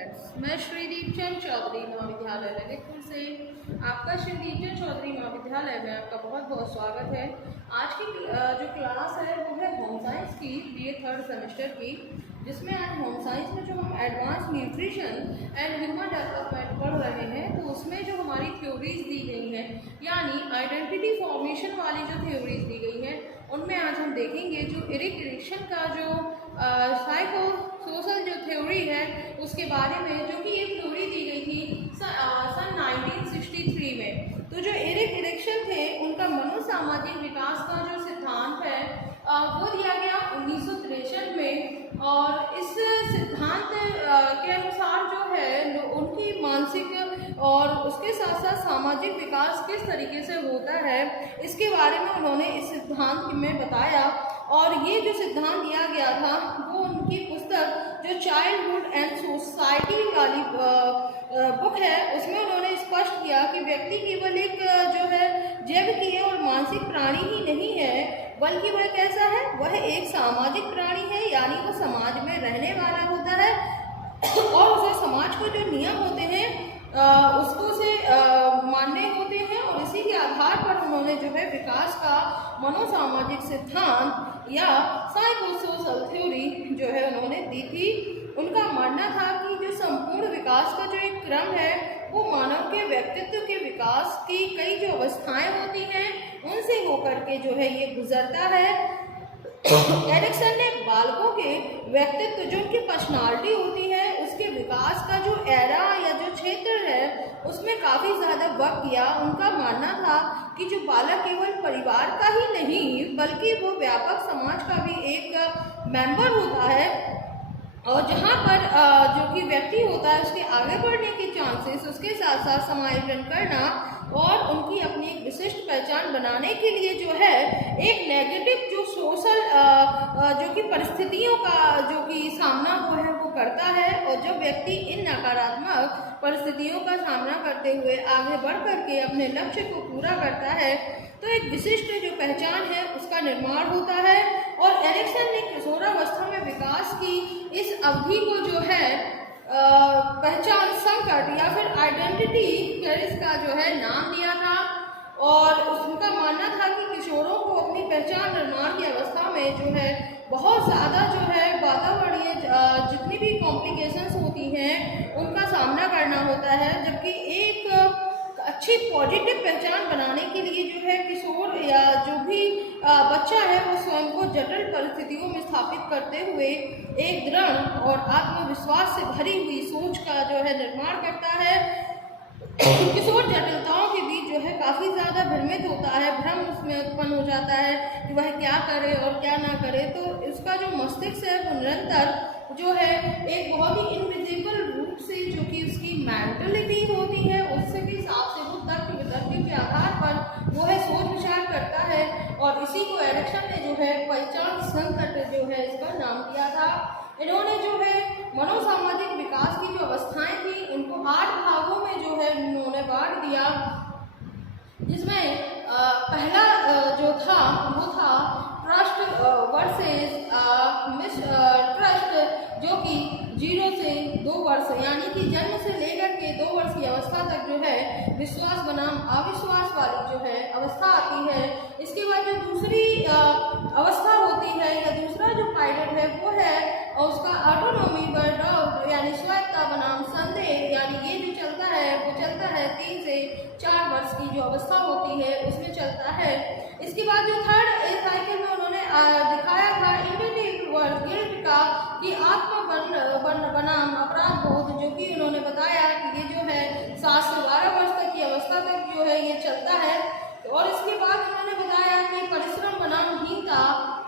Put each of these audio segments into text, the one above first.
Friends, मैं श्रीदीप चंद चौधरी महाविद्यालय ललितपुर से आपका श्रीदीप चंद चौधरी महाविद्यालय में आपका बहुत बहुत स्वागत है। आज की जो क्लास है वो है होम साइंस की BA थर्ड सेमेस्टर की, जिसमें आज होम साइंस में जो हम advance nutrition and human development पढ़ रहे हैं, तो उसमें जो हमारी थ्योरीज दी गई हैं, यानी आइडेंटिटी फॉर्मेशन वाली जो थ्योरीज दी गई हैं, उनमें आज हम देखेंगे जो एरिक एरिक्सन का जो साइको सोशल जो थ्योरी है उसके बारे में, जो कि एक थ्योरी दी गई थी सन 1963 में। तो जो एरिक एरिक्सन थे उनका मनोसामाजिक विकास का जो सिद्धांत है वो दिया गया 1963 में, और इस सिद्धांत के अनुसार जो है उनकी मानसिक और उसके साथ साथ सामाजिक विकास किस तरीके से होता है इसके बारे में उन्होंने इस सिद्धांत में बताया। और ये जो सिद्धांत दिया गया था वो उनकी पुस्तक जो चाइल्डहुड एंड सोसाइटी वाली बुक है उसमें उन्होंने स्पष्ट किया कि व्यक्ति केवल एक जो है जैविकीय और मानसिक प्राणी ही नहीं है, बल्कि वह कैसा है, वह एक सामाजिक प्राणी है, यानी वो समाज में रहने वाला होता है और उसे समाज को जो नियम होते हैं उसको से मानने होते हैं, और इसी के आधार पर उन्होंने जो है विकास का मनोसामाजिक सिद्धांत या साइकोसोशल थ्योरी जो है उन्होंने दी थी। उनका मानना था कि जो संपूर्ण विकास का जो एक क्रम है वो मानव के व्यक्तित्व के विकास की कई जो अवस्थाएं होती हैं उनसे होकर के जो है ये गुजरता है। एरिक्सन ने बालकों के व्यक्तित्व जो उनकी पर्सनालिटी होती है उसके विकास का जो एरा या जो क्षेत्र है उसमें काफ़ी ज़्यादा वर्क किया। उनका मानना था कि जो बालक केवल परिवार का ही नहीं बल्कि वो व्यापक समाज का भी एक मेंबर होता है, और जहाँ पर जो कि व्यक्ति होता है उसके आगे बढ़ने के चांसेस, उसके साथ साथ समायोजन करना और उनकी अपनी एक विशिष्ट पहचान बनाने के लिए जो है एक नेगेटिव जो सोशल जो कि परिस्थितियों का जो कि सामना वो करता है, और जब व्यक्ति इन नकारात्मक परिस्थितियों का सामना करते हुए आगे बढ़ करके अपने लक्ष्य को पूरा करता है तो एक विशिष्ट जो पहचान है उसका निर्माण होता है। और एरिक्सन ने किशोरावस्था में विकास की इस अवधि को जो है पहचान संकट या फिर आइडेंटिटी क्राइसिस का जो है नाम दिया था, और उनका मानना था कि किशोरों को अपनी पहचान निर्माण की अवस्था में जो है बहुत ज़्यादा जो है वातावरणीय जितनी भी कॉम्प्लिकेशंस होती हैं उनका सामना करना होता है, जबकि एक अच्छी पॉजिटिव पहचान बनाने के लिए जो है किशोर या जो भी बच्चा है वो स्वयं को जटिल परिस्थितियों में स्थापित करते हुए एक दृढ़ और आत्मविश्वास से भरी हुई सोच का जो है निर्माण करता है। किशोर जटिलताओं के बीच जो है काफ़ी ज़्यादा भ्रमित होता है, भ्रम उसमें उत्पन्न हो जाता है कि वह क्या करे और क्या ना करे। तो इसका जो मस्तिष्क है वो निरंतर जो है एक बहुत ही इनविजिबल रूप से जो कि उसकी मेंटलिटी होती है उससे के हिसाब से वो तर्क वितर्क के आधार पर वो है सोच विचार करता है, और इसी को एरिक्सन ने जो है पहचान संकट जो है इसका नाम दिया था। इन्होंने जो है मनोसामाजिक विकास की जो अवस्थाएं थी उनको 8 भागों में जो है उन्होंने बांट दिया, जिसमें पहला जो था वो था ट्रस्ट वर्सेस मिसट्रस्ट, जो कि 0 से 2 वर्ष यानी कि जन्म से लेकर के 2 वर्ष की अवस्था तक जो है विश्वास बनाम अविश्वास वाली जो है अवस्था आती है। इसके बाद जो दूसरी अवस्था होती है या दूसरा जो पायलट है वो है और उसका ऑटोनॉमी डाउट यानी स्वायत्तता बनाम संदेह, यानी ये जो चलता है वो चलता है 3 से 4 वर्ष की जो अवस्था होती है उसमें चलता है। इसके बाद जो थर्ड साइकिल में उन्होंने दिखाया था इंडिविजुअल वर्ड गिल्ट का कि आत्म बनाम अपराध बोध, जो कि उन्होंने बताया कि ये जो है 7 से 12 वर्ष तक की अवस्था तक जो है ये चलता है। और इसके बाद उन्होंने बताया कि परिश्रम बनाम हीनता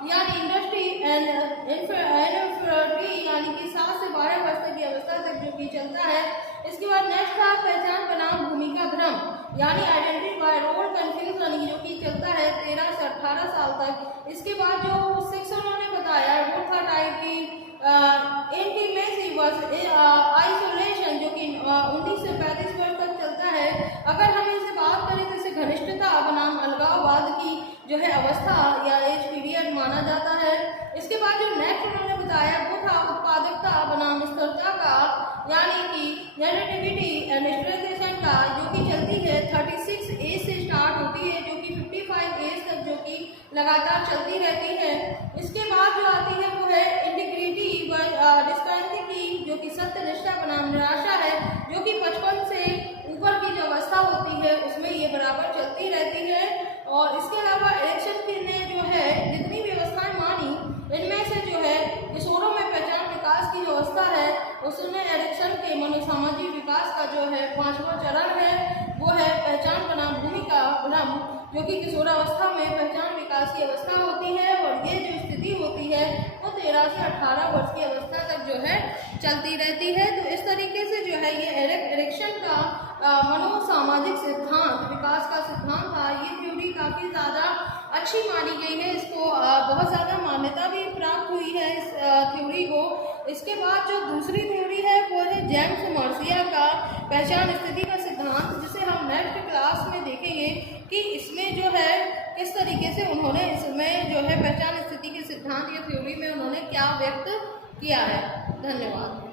यानी इंडस्ट्री एंड इन्फिनिटी यानी कि 7 से 12 वर्ष तक की अवस्था तक जो कि चलता है। इसके बाद नेक्स्ट था पहचान बनाम भूमिका भ्रम यानी आइडेंटिटी बाय रोल कंफ्यूजन, जो कि चलता है 13 से 18 साल तक। इसके बाद जो 6 उन्होंने बताया वो था टाइप की इंटीमेसी वर्सेस आइसोलेशन, जो कि 19 से 35 वर्ष तक चलता है। अगर हम इनसे बात करें तो इसे घनिष्ठता बनाम अलगाववाद की जो है अवस्था या एज पीरियड माना जाता है। इसके बाद जो नेक्स्ट उन्होंने बताया वो था उत्पादकता बनाम स्थिरता का, यानी जनरेटिविटी इंडस्ट्रियलाइजेशन का जो कि चलती है 36 एज से स्टार्ट होती है, जो कि 55 एज तक जो कि लगातार चलती रहती है। इसके बाद जो आती है वो है इंटीग्रिटी व डिस्कांति की, जो कि सत्यनिष्ठा बनाम निराशा है, जो कि 55 से ऊपर की जो अवस्था होती है उसमें ये बराबर चलती रहती है। और इसके अलावा इलेक्शन की ने जो है जितनी भी व्यवस्थाएं मानी, इनमें से जो है किशोरों में पहचान विकास की जो अवस्था है उसमें इलेक्शन के मनोसामाजिक विकास का जो है 5वां चरण है वो है पहचान बनाम भूमिका भ्रम, जो कि किशोरावस्था में पहचान विकास की अवस्था होती है। और ये जो स्थिति होती है वो 13 से 18 वर्ष की अवस्था तक जो है चलती रहती है। तो इस तरीके से जो है ये इलेक्शन का मनोसामाजिक सिद्धांत, विकास का सिद्धांत था। ये थ्योरी काफ़ी ज़्यादा अच्छी मानी गई है, इसको बहुत ज़्यादा मान्यता भी प्राप्त हुई है इस थ्योरी को। इसके बाद जो दूसरी थ्योरी है वो है जेम्स मार्सिया का पहचान स्थिति का सिद्धांत, जिसे हम नेक्स्ट क्लास में देखेंगे कि इसमें जो है किस तरीके से उन्होंने इसमें जो है पहचान स्थिति के सिद्धांत या थ्योरी में उन्होंने क्या व्यक्त किया है। धन्यवाद।